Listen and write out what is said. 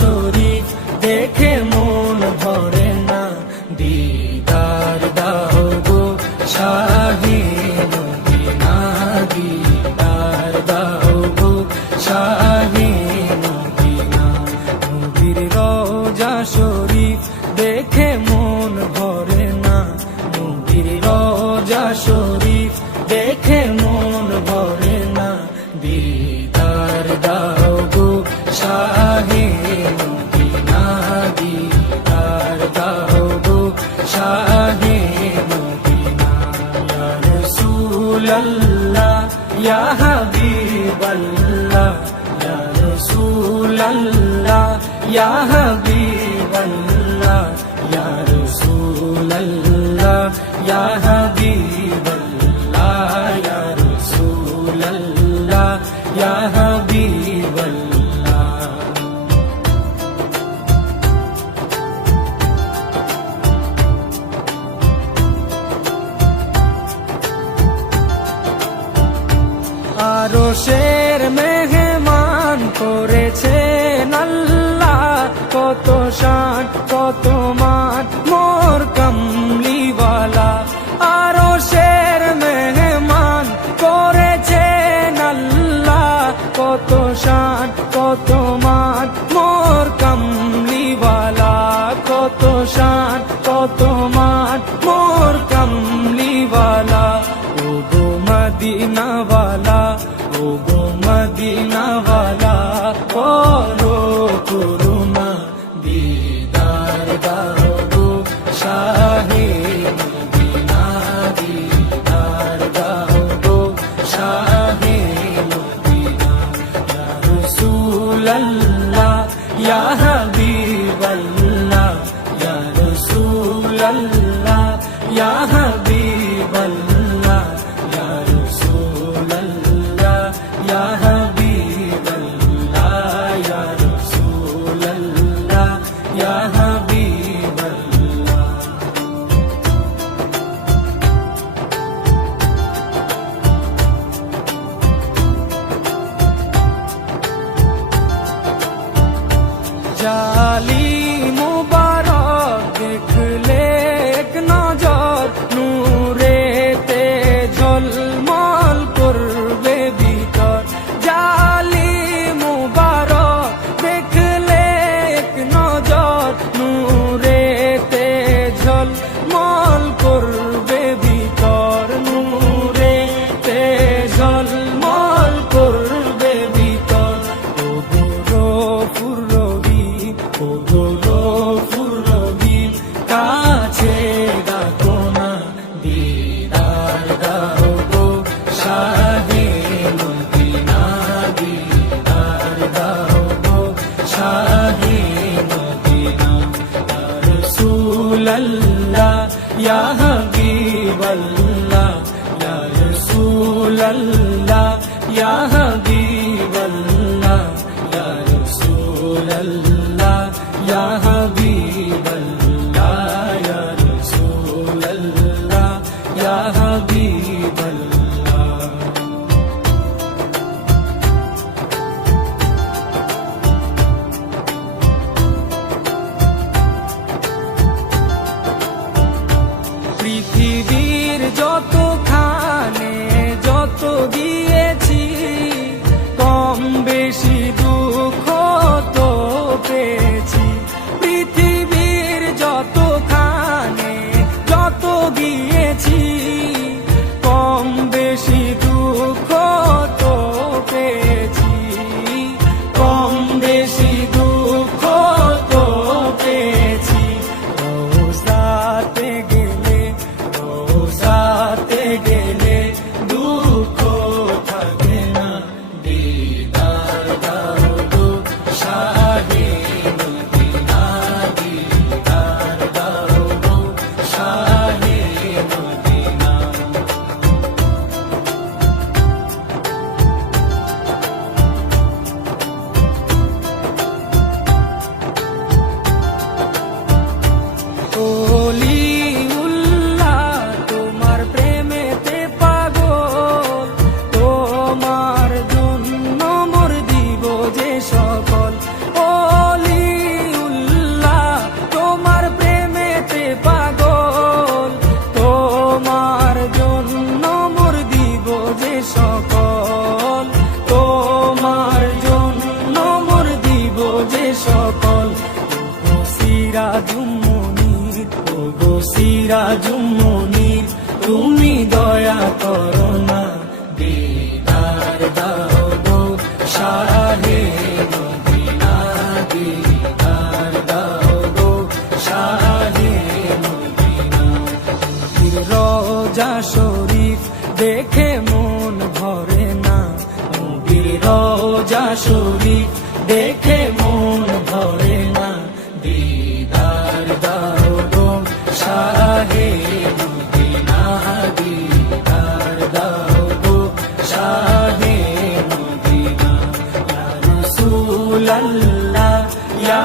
শরীফ দেখে মন ভরে না, দিদার দাও গো শাহে মদিনা, দিদার দাও গো শাহে মদিনা। নবীর রওজা শরীফ দেখে মন ভরে না, নবীর রওজা শরীফ দেখে মন ভরে না, দিদার দাও গো শাহে মদিনা, দিদার দাও গো শাহে মদিনা। ইয়া রাসূলাল্লাহ ইয়া হাবিবাল্লাহ, ইয়া রাসূলাল্লাহ ইয়া হাবিবাল্লাহ, ইয়া রাসূলাল্লাহ ইয়া হাবিবাল্লাহ, ইয়া রাসূলাল্লাহ ইয়া হাবিবাল্লাহ। আরশের মেহমান করেছেন আল্লাহ, কত শান কত মান মোর কামলিওয়ালা। আরশের মেহমান করেছেন আল্লাহ, কত শান কত মান মোর কামলিওয়ালা, কত শান কত মান মোর কামলিওয়ালা। ও গো মদিনাওয়ালা, ও গো মদিনাওয়ালা, করো করুণা, দিদার দাও গো শাহে মদিনা, দিদার দাও গো শাহে মদিনা। ইয়া রাসূলাল্লাহ ইয়া হাবিবাল্লাহ, ইয়া রাসূলাল্লাহ ইয়া হাবিবাল্লাহ, ইয়া রাসূলাল্লাহ ইয়া হাবিবাল্লাহ, ইয়া রাসূলাল্লাহ ইয়া হাবিবাল্লাহ। জালি মুবারক দেখলে এক নজর, নূরেতে ঝলমল করবে ভিতর। জালি মুবারক দেখলে এক নজর, নূরেতে ঝলমল করবে ভিতর, নূরেতে ঝলমল করবে ভিতর। ও গো ফুরবি, ও গো ফুরবি, কাছে ডাকো না, দিদার দাও গো শাহে মদিনা, দিদার দাও গো শাহে মদিনা। ইয়া রাসূলাল্লাহ ইয়া হাবিবাল্লাহ, ইয়া রাসূলাল্লাহ ইয়া হাবিবাল্লাহ, ইয়া রাসূলাল্লাহ ইয়া হাবিবাল্লাহ, ইয়া রাসূলাল্লাহ ইয়া হাবিবাল্লাহ। পৃথিবীর যতখানে যত দিয়েছি, কম বেশি দুঃখ তো পেয়েছি। পৃথিবীর যতখানে যত দিয়েছি, কম বেশি দুঃখ তো পেয়েছি, কম বেশি দুঃখ তো পেয়েছি। রোজাতে গেলে, রোজাতে গেলে দুঃখ থাকে না, দিদার দাও গো শাহে মদিনা, দিদার দাও গো শাহে মদিনা। ওলিউল্লাহ তোমার প্রেমেতে পাগল, তোমার জন্য মোর দিব যে সকল। ওলি সিরাজুম মুনির, ও গো সিরাজুম মুনির, তুমি দয়া করো না, দিদার দাও গো শাহে মদিনা, দিদার দাও গো শাহে মদিনা। নবীর রওজা শরীফ দেখে মন ভরে না, নবীর রওজা শরীফ দেখে মন ভরে না, দিদার দাও গো শাহে মদিনা, দিদার দাও গো শাহে মদিনা। ইয়া রাসূলাল্লাহ ইয়া